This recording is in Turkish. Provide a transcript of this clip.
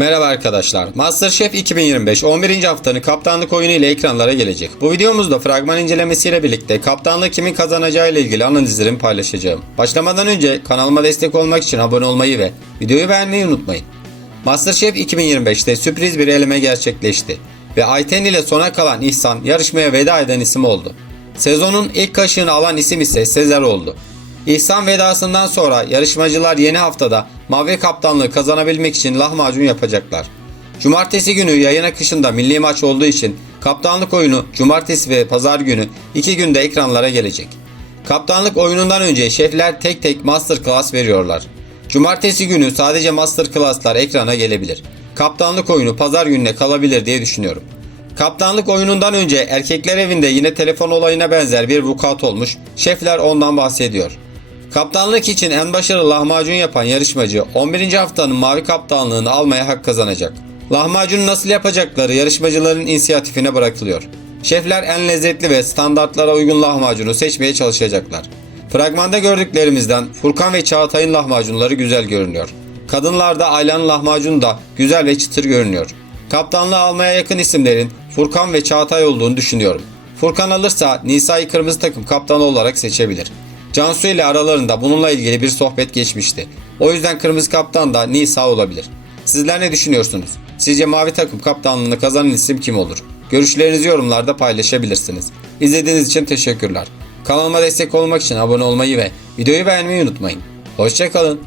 Merhaba arkadaşlar. MasterChef 2025 11. haftanın kaptanlık oyunu ile ekranlara gelecek. Bu videomuzda fragman incelemesiyle birlikte kaptanlığı kimin kazanacağı ile ilgili analizlerimi paylaşacağım. Başlamadan önce kanalıma destek olmak için abone olmayı ve videoyu beğenmeyi unutmayın. MasterChef 2025'te sürpriz bir eleme gerçekleşti ve Ayten ile sona kalan İhsan yarışmaya veda eden isim oldu. Sezonun ilk kaşığını alan isim ise Sezer oldu. İhsan vedasından sonra yarışmacılar yeni haftada mavi kaptanlığı kazanabilmek için lahmacun yapacaklar. Cumartesi günü yayın akışında milli maç olduğu için kaptanlık oyunu cumartesi ve pazar günü iki günde ekranlara gelecek. Kaptanlık oyunundan önce şefler tek tek masterclass veriyorlar. Cumartesi günü sadece masterclasslar ekrana gelebilir. Kaptanlık oyunu pazar gününe kalabilir diye düşünüyorum. Kaptanlık oyunundan önce erkekler evinde yine telefon olayına benzer bir vukuat olmuş. Şefler ondan bahsediyor. Kaptanlık için en başarılı lahmacun yapan yarışmacı 11. haftanın mavi kaptanlığını almaya hak kazanacak. Lahmacunu nasıl yapacakları yarışmacıların inisiyatifine bırakılıyor. Şefler en lezzetli ve standartlara uygun lahmacunu seçmeye çalışacaklar. Fragmanda gördüklerimizden Furkan ve Çağatay'ın lahmacunları güzel görünüyor. Kadınlarda Aylan'ın lahmacunu da güzel ve çıtır görünüyor. Kaptanlığı almaya yakın isimlerin Furkan ve Çağatay olduğunu düşünüyorum. Furkan alırsa Nisa'yı kırmızı takım kaptanı olarak seçebilir. Cansu ile aralarında bununla ilgili bir sohbet geçmişti. O yüzden kırmızı kaptan da Nisa olabilir. Sizler ne düşünüyorsunuz? Sizce mavi takım kaptanlığını kazanan isim kim olur? Görüşlerinizi yorumlarda paylaşabilirsiniz. İzlediğiniz için teşekkürler. Kanalıma destek olmak için abone olmayı ve videoyu beğenmeyi unutmayın. Hoşçakalın.